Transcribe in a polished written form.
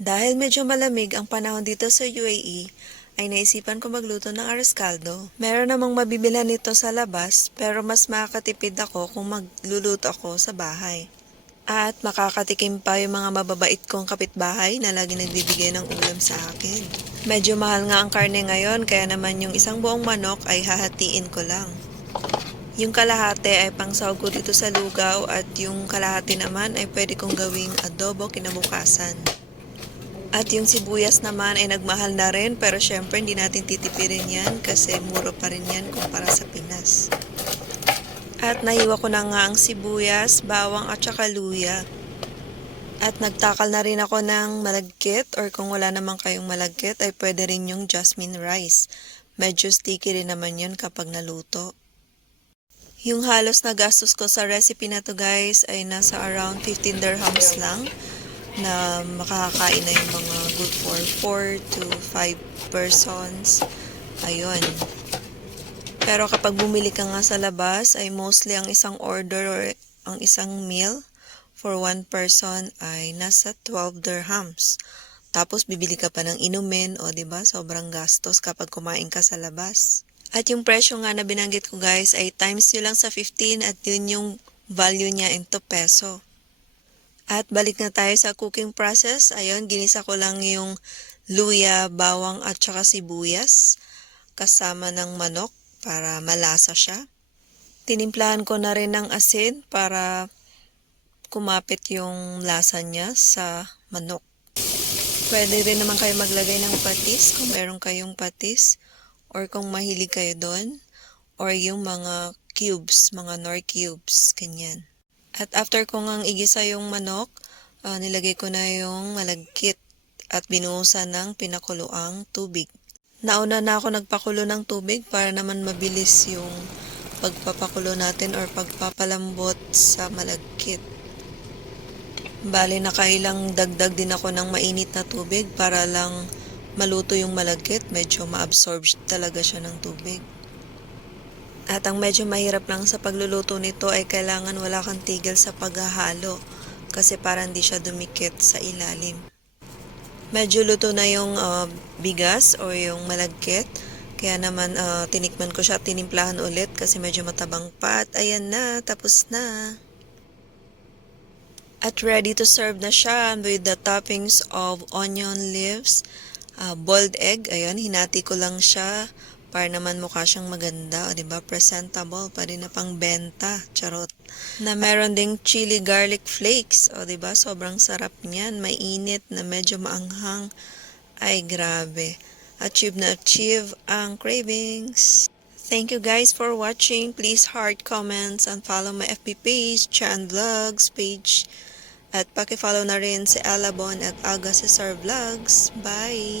Dahil medyo malamig ang panahon dito sa UAE, ay naisipan ko magluto ng arroz caldo. Meron namang mabibilhan nito sa labas, pero mas makakatipid ako kung magluluto ako sa bahay. At makakatikim pa yung mga mababait kong kapitbahay na lagi nagbibigay ng ulam sa akin. Medyo mahal nga ang karne ngayon, kaya naman yung isang buong manok ay hahatiin ko lang. Yung kalahati ay pangsahog ko dito sa lugaw at yung kalahati naman ay pwede kong gawing adobo kinabukasan. At yung sibuyas naman ay nagmahal na rin, pero syempre hindi natin titipirin yan kasi mura pa rin yan kumpara sa Pinas. At nahiwa ko na nga ang sibuyas, bawang at saka luya. At nagtakal na rin ako ng malagkit, or kung wala naman kayong malagkit ay pwede rin yung jasmine rice. Medyo sticky rin naman yun kapag naluto. Yung halos na gastos ko sa recipe na to guys ay nasa around 15 dirhams lang, na makakakain na yung mga good for 4 to 5 persons. Ayun. Pero kapag bumili ka nga sa labas, ay mostly ang isang order or ang isang meal for one person ay nasa 12 dirhams. Tapos bibili ka pa ng inumin, o 'di ba? Sobrang gastos kapag kumain ka sa labas. At yung presyo nga na binanggit ko guys ay times nyo lang sa 15 at yun yung value niya into peso. At balik na tayo sa cooking process. Ayun, ginisa ko lang yung luya, bawang at saka sibuyas kasama ng manok para malasa siya. Tinimplahan ko na rin ng asin para kumapit yung lasa niya sa manok. Pwede rin naman kayo maglagay ng patis kung meron kayong patis, or kung mahilig kayo doon, or yung mga cubes, mga nor cubes, ganyan. At after ko ngang igisa yung manok, nilagay ko na yung malagkit at binuhusan ng pinakuluang tubig. Nauna na ako nagpakulo ng tubig para naman mabilis yung pagpapakulo natin or pagpapalambot sa malagkit. Bali, nakailang dagdag din ako ng mainit na tubig para lang maluto yung malagkit. Medyo ma-absorb talaga siya ng tubig. At ang medyo mahirap lang sa pagluluto nito ay kailangan wala kang tigil sa paghahalo kasi para hindi siya dumikit sa ilalim. Medyo luto na yung bigas o yung malagkit. Kaya naman tinikman ko siya at tinimplahan ulit kasi medyo matabang pa. At ayan na, tapos na. At ready to serve na siya with the toppings of onion leaves, boiled egg. Ayan, hinati ko lang siya para naman mukha siyang maganda. O, diba? Presentable pa rin na pang benta. Charot. Na meron ding chili garlic flakes. O, diba? Sobrang sarap niyan. Mainit na medyo maanghang. Ay, grabe. Achieve na achieve ang cravings. Thank you guys for watching. Please heart, comments, and follow my FB page, Chan Vlogs page. At paki-follow na rin si Alabon at Aga Cesar Vlogs. Bye!